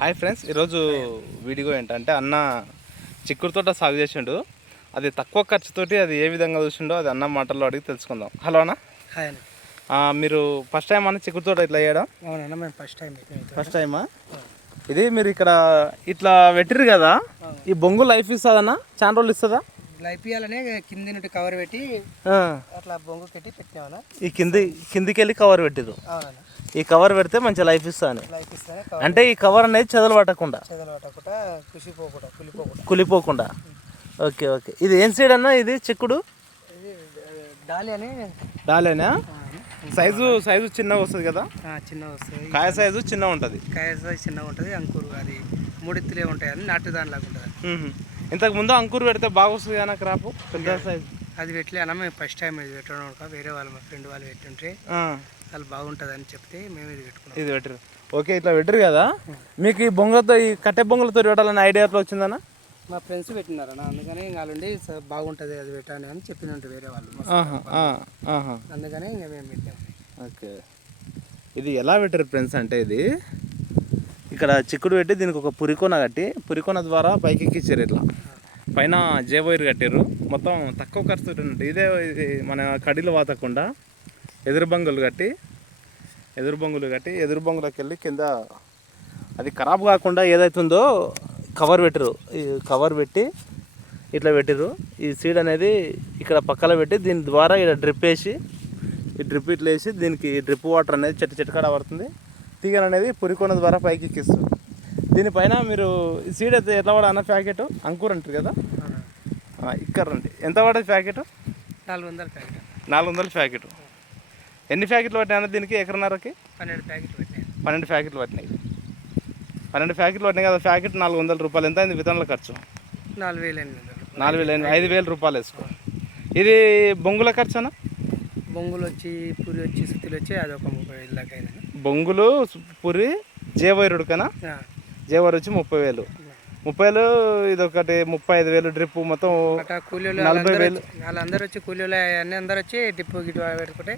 Hi friends ఈరోజు video ఏంటంటే అన్న చిక్కుడు తోట సాగు చేసిండు. అది తక్కువ ఖర్చుతోటి అది ఏ విధంగా చూసిండో అది అన్న మాటల్లో అడిగి తెలుసుకుందాం. హలో అన్న. హాయ్ అన్న. మీరు ఫస్ట్ టైం అన్న చిక్కుడు తోట ఇట్లా చేయడం? అవునన్న మేము ఫస్ట్ టైం. ఫస్ట్ టైమా? ఇది మీరు ఇక్కడ ఇట్లా పెట్టిరు కదా? ఈ బొంగు లైఫ్ ఇస్తుందన్న చాలా రోజులు ఇస్తుందా? ఇట్లా అయిపోయాలనే కింది నుండి కవర్ పెట్టి అట్లా బొంగు పెట్టి పెట్టినామన్న ఈ కింది కిందికి వెళ్ళి కవర్ పెట్టిరు అవునన్న. ఈ కవర్ పెడితే మంచి లైఫ్ లైఫ్ ఇస్తానే కవర్ అంటే ఈ కవర్ అనేది చెదలు పట్టకుండా. చెదలు పట్టకుండా కుసిపోకుండా కులిపోకుండా. కులిపోకుండా. Okay okay. ఇది ఏం సీడ్ అన్న ఇది చిక్కుడు? ఇది డాలి అని. రాలేనా సైజు సైజు చిన్నగా వస్తుంది కదా? ఆ, చిన్నగా వస్తుంది. కాయ సైజు చిన్నగా ఉంటుంది. కాయ size చిన్నగా ఉంటుంది అంకూరు అది మూడెత్తులే ఉంటాయి అని నాటు దానిలాగా ఉంటుంది. ఇంతకు ముందు అంకురు పెడితే బాగా వస్తుంది కదా క్రాప్ పెద్ద సైజు. అది పెట్టలే అన్న మేము ఫస్ట్ టైం ఇది పెట్టడం వేరే వాళ్ళు మా ఫ్రెండ్ వాళ్ళు పెట్టుంటే వాళ్ళు బాగుంటుంది అని చెప్తే మేము ఇది పెట్టుకున్నాం. ఇది పెట్టరు. ఓకే ఇట్లా పెట్టరు కదా? మీకు ఈ బొంగలతో ఈ కట్టె బొంగలతో పెట్టాలని ఐడియా ఎట్లా వచ్చిందన్న? మా ఫ్రెండ్స్ పెట్టినారన్న అందుకని వాళ్ళుండి "స- బాగుంటుంది అది పెట్టాలి అని చెప్పినట్టు వేరే వాళ్ళు. అందుకని ఇంకా మేము పెట్టాము ఓకే. ఇది ఎలా పెట్టారు ఫ్రెండ్స్ అంటే ఇది? ఇక్కడ చిక్కుడు పెట్టి దీనికి ఒక పురికొన కట్టి పురికొన ద్వారా పైకి ఎక్కించారు ఇట్లా. పైన జేబోయిర్ కట్టారు మొత్తం తక్కువ ఖర్చు ఉంటుంది ఇదే ఇది మన కడిలు వాతకుండా ఎదురు బంగులు కట్టి ఎదురు బొంగులు కట్టి ఎదురు బొంగులకు వెళ్ళి కింద అది ఖరాబ్ కాకుండా ఏదైతుందో కవర్ పెట్టరు. ఈ కవర్ పెట్టి ఇట్లా పెట్టిర్రు ఈ సీడ్ అనేది ఇక్కడ పక్కన పెట్టి దీని ద్వారా ఇక్కడ డ్రిప్ వేసి ఈ డ్రిప్ ఇట్లా వేసి దీనికి డ్రిప్ వాటర్ అనేది చెట్టు చెట్టు కాడ పడుతుంది. తీగన అనేది పురికొన ద్వారా పైకి ఎక్కిస్తుంది దీనిపైన మీరు ఈ సీడ్ అయితే ఎట్లా పడ అన్న ప్యాకెట్? అంకూర్ అంటారు కదా? ఇక్కడ రండి. ఎంత పడేది ప్యాకెట్? నాలుగు వందల ప్యాకెట్. నాలుగు వందల ప్యాకెట్. ఎన్ని ప్యాకెట్లు పట్టినాయి దీనికి ఎకరన్నరకి? పన్నెండు ప్యాకెట్లు పెట్టినాయి. పన్నెండు ప్యాకెట్లు పట్టినాయి. పన్నెండు ప్యాకెట్లు పట్టినాయి కదా ప్యాకెట్ నాలుగు వందల రూపాయలు. ఎంత అయింది విత్తనాల ఖర్చు? నాలుగు వేలు నాలుగు వేలు ఐదు వేల రూపాయలు వేసుకో. ఇది బొంగుల ఖర్చునా? బొంగులు వచ్చి పూరి వచ్చి సుత్తులు వచ్చి అది ఒక ముప్పై వేలు దాకా బొంగులు పురి జేవైరుడు కన్నా జేవైరు వచ్చి ముప్పై వేలు. ముప్పై వేలు ఇది ఒకటి ముప్పై ఐదు వేలు డ్రిప్ మొత్తం నలభై వేలు. వచ్చి- వాళ్ళందరూ వచ్చి కూలీలు అన్నీ అందరూ వచ్చి డిప్పు గిట్టు పెట్టుకుంటే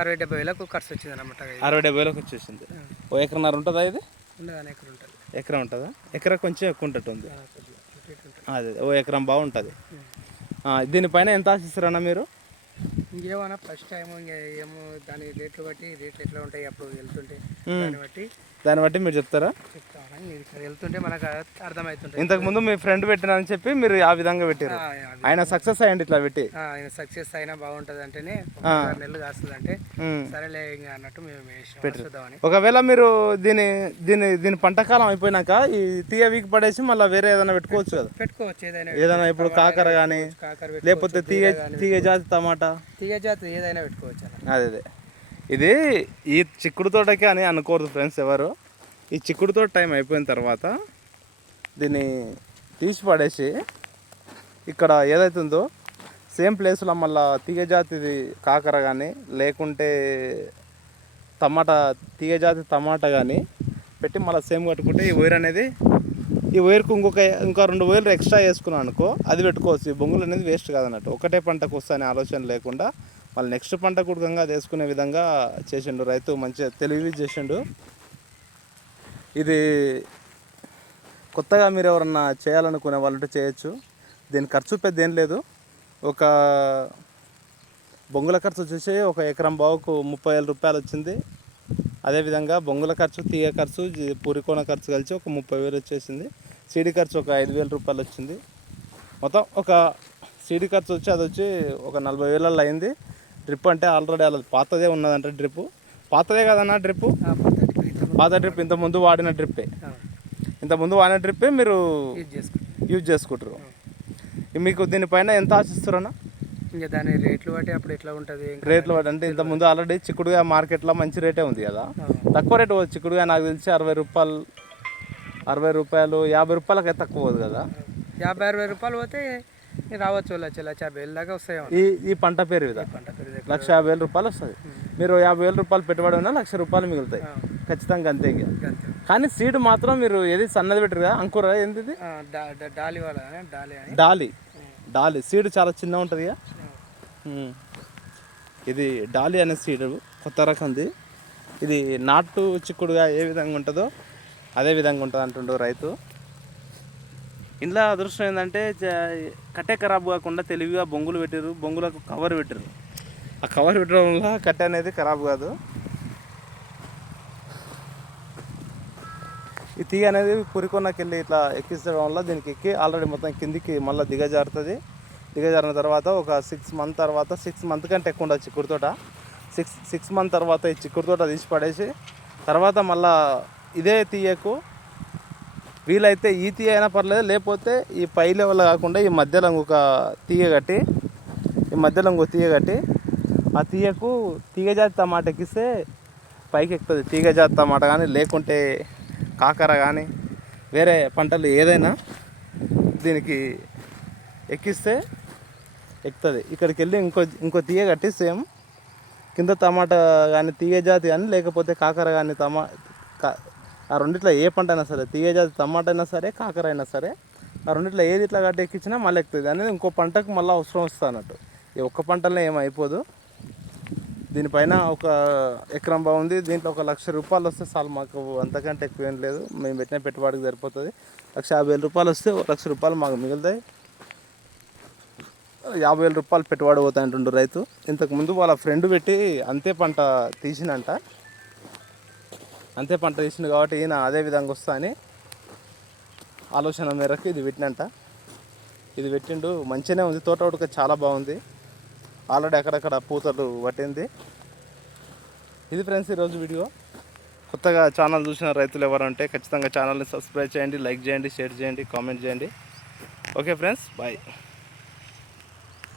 అరవై డెబ్బై వేలకు ఖర్చు వచ్చింది అనమాట అరవై డెబ్బై వేలకు వచ్చేసింది. ఓ ఎకరన్నర ఉంటుందా ఇది? ఉండదు అనేక ఉంటుంది. ఎకరం ఉంటుందా? ఎకరా కొంచెం ఎక్కువ ఉంటుంది. అదే ఓ ఎకరం బాగుంటుంది. దీనిపైన ఎంత ఆశిస్తారన్న మీరు? ఇంకేమన్నా ఫస్ట్ టైం ఏమో దాని రేట్లు బట్టి రేట్లు ఎట్లా ఉంటాయి అప్పుడు వెళ్తుంటే దాన్ని బట్టి దాన్ని బట్టి మీరు చెప్తారా? ఇక్కడ వెళ్తుంటే మనకు అర్థమవుతుంటుంది. ఇంతకు ముందు మీ ఫ్రెండ్ పెట్టినా అని చెప్పి మీరు ఆ విధంగా పెట్టారు ఆయన సక్సెస్ అయ్యండి ఇట్లా పెట్టి. ఆయన సక్సెస్ అయినా బాగుంటుంది అంటేనే నెలలు కాస్తుంది అంటే. సరేలే ఇంకా అన్నట్టు మేము ఒకవేళ మీరు దీని దీని దీని పంటకాలం అయిపోయినాక ఈ తీయ వీక్ పడేసి మళ్ళీ వేరే ఏదైనా పెట్టుకోవచ్చు కదా. పెట్టుకోవచ్చు ఏదైనా ఏదైనా ఇప్పుడు కాకర కానీ లేకపోతే తీగ తీగ జాతి టమాటా. తీగ జాతి ఏదైనా పెట్టుకోవచ్చు అదే అదే. ఇది ఈ చిక్కుడు తోటకి అని అనుకోరు ఫ్రెండ్స్ ఎవరు. ఈ చిక్కుడుతో టైం అయిపోయిన తర్వాత దీన్ని తీసి పడేసి ఇక్కడ ఏదైతుందో సేమ్ ప్లేస్లో మళ్ళీ తీగ జాతిది కాకర కానీ లేకుంటే టమాటా తీగ జాతి టమాటా కానీ పెట్టి మళ్ళీ సేమ్ కట్టుకుంటే ఈ వైర్ అనేది ఈ వైర్కు ఇంకొక ఇంకా రెండు వైర్లు ఎక్స్ట్రా వేసుకున్నాను అనుకో అది పెట్టుకోవచ్చు. ఈ బొంగులు అనేది వేస్ట్ కాదన్నట్టు. ఒకటే పంటకు వస్తాయనే ఆలోచన లేకుండా మళ్ళీ నెక్స్ట్ పంట కుడకంగా అది వేసుకునే విధంగా చేసిండు. రైతు మంచిగా తెలివి చేసిండు. ఇది కొత్తగా మీరు ఎవరన్నా చేయాలనుకునే వాళ్ళంటే చేయొచ్చు. దీని ఖర్చు పెద్ద ఏం లేదు. ఒక బొంగుల ఖర్చు వచ్చేసి ఒక ఎకరం బావుకు ముప్పై వేల రూపాయలు వచ్చింది. అదేవిధంగా బొంగుల ఖర్చు తీగ ఖర్చు పూరికోన ఖర్చు కలిసి ఒక ముప్పై వేలు వచ్చేసింది. సీడీ ఖర్చు ఒక ఐదు వేల రూపాయలు వచ్చింది. మొత్తం ఒక సీడీ ఖర్చు వచ్చి అది వచ్చి ఒక నలభై వేలలో అయింది. డ్రిప్ అంటే ఆల్రెడీ అలా పాతదే ఉన్నదంటే డ్రిప్. పాతదే కదన్నా డ్రిప్? పాత డ్రిప్ ఇంత ముందు వాడిన డ్రిప్పే ఇంత ముందు వాడిన డ్రిప్పే మీరు యూజ్ చేసుకుంటాం యూజ్ చేసుకుంటారు. మీకు దీనిపైన ఎంత ఆశిస్తారన్నా? ఇంకా దాని రేట్లు బట్టి అప్పుడు ఎట్లా ఉంటుంది? రేట్లు వాటి అంటే ఇంత ముందు ఆల్రెడీ చిక్కుడుగా మార్కెట్లో మంచి రేటే ఉంది కదా. తక్కువ రేటు పోదు చిక్కుడుగా నాకు తెలిసి అరవై రూపాయలు అరవై రూపాయలు యాభై రూపాయలకి తక్కువ పోదు కదా. యాభై అరవై రూపాయలు పోతే రావచ్చు లక్ష లక్ష యాభై వేలు దాకా వస్తాయి ఈ ఈ పంట పేరు పంట దగ్గర. లక్ష యాభై వేల రూపాయలు వస్తుంది. మీరు యాభై వేల రూపాయలు పెట్టుబడి ఉన్నా లక్ష రూపాయలు మిగులుతాయి. ఖచ్చితంగా అంతే ఇంకా. కానీ సీడ్ మాత్రం మీరు ఏది సన్నది పెట్టరు కదా అంకుర డా- డాలి డాలి సీడ్ చాలా చిన్న ఉంటుంది. ఇది డాలి అనే సీడ్ కొత్త రకంది ఇది. నాటు చిక్కుడుగా ఏ విధంగా ఉంటుందో అదే విధంగా ఉంటుంది అంటుండు రైతు. ఇంట్లో అదృష్టం ఏంటంటే కట్టె ఖరాబ్ కాకుండా తెలివిగా బొంగులు పెట్టారు బొంగులకు కవర్ పెట్టారు ఆ కవర్ పెట్టడం వల్ల కట్ట అనేది ఖరాబ్ కాదు. ఈ తీగ అనేది పురికొన్నకి వెళ్ళి ఇట్లా ఎక్కించడం వల్ల దీనికి ఎక్కి ఆల్రెడీ మొత్తం కిందికి మళ్ళీ దిగజారుతుంది దిగజారిన తర్వాత ఒక సిక్స్ మంత్ తర్వాత సిక్స్ మంత్ కంటే ఎక్కువ ఉండదు చిక్కుడు తోట. సిక్స్ సిక్స్ మంత్ తర్వాత ఈ చిక్కుడు తోట తీసి పడేసి తర్వాత మళ్ళా ఇదే తీయకు వీలైతే ఈ తీయ అయినా పర్లేదు లేకపోతే ఈ పై లెవెల్ కాకుండా ఈ మధ్యలో ఇంకొక తీయ కట్టి ఈ మధ్యలో ఇంకో తీయ కట్టి ఆ తీయకు తీగ జాతి టమాట ఎక్కిస్తే పైకి ఎక్కుతుంది తీగ జాతి టమాట కానీ లేకుంటే కాకర కానీ వేరే పంటలు ఏదైనా దీనికి ఎక్కిస్తే ఎక్కుతుంది. ఇక్కడికి వెళ్ళి ఇంకో ఇంకో తీగ కట్టి సేమ్ కింద టమాటా కానీ తీగ జాతి కానీ లేకపోతే కాకర కానీ టమా కా- ఆ రెండిట్లో ఏ పంట అయినా సరే తీగ జాతి టమాటా అయినా సరే కాకర అయినా సరే ఆ రెండిట్లో ఏది ఇట్లా కట్టి ఎక్కించినా మళ్ళీ ఎక్కుతుంది అనేది ఇంకో పంటకు మళ్ళీ అవసరం వస్తుంది అన్నట్టు ఈ ఒక్క పంటలో ఏమైపోదు దీనిపైన ఒక ఎకరం బాగుంది దీంట్లో ఒక లక్ష రూపాయలు వస్తే చాలు మాకు అంతకంటే ఎక్కువ ఏం లేదు. మేము పెట్టిన పెట్టుబడికి సరిపోతుంది. లక్ష యాభై వేల రూపాయలు వస్తే ఒక లక్ష రూపాయలు మాకు మిగులుతాయి. యాభై వేల రూపాయలు పెట్టుబడి పోతాయి అంటుండ్రు రైతు. ఇంతకుముందు వాళ్ళ ఫ్రెండ్ పెట్టి అంతే పంట తీసినంట అంతే పంట తీసిండు కాబట్టి ఈయన అదే విధంగా వస్తా అని ఆలోచన మేరకు ఇది పెట్టినంట. ఇది పెట్టిండు మంచిగానే ఉంది. తోట ఉడక చాలా బాగుంది. ఆల్రెడీ అక్కడక్కడ పూతలు పట్టింది. ఇది ఫ్రెండ్స్ ఈరోజు వీడియో. కొత్తగా ఛానల్ చూసిన రైతులు ఎవరంటే ఖచ్చితంగా ఛానల్ని సబ్స్క్రైబ్ చేయండి లైక్ చేయండి షేర్ చేయండి కామెంట్ చేయండి. Okay friends bye.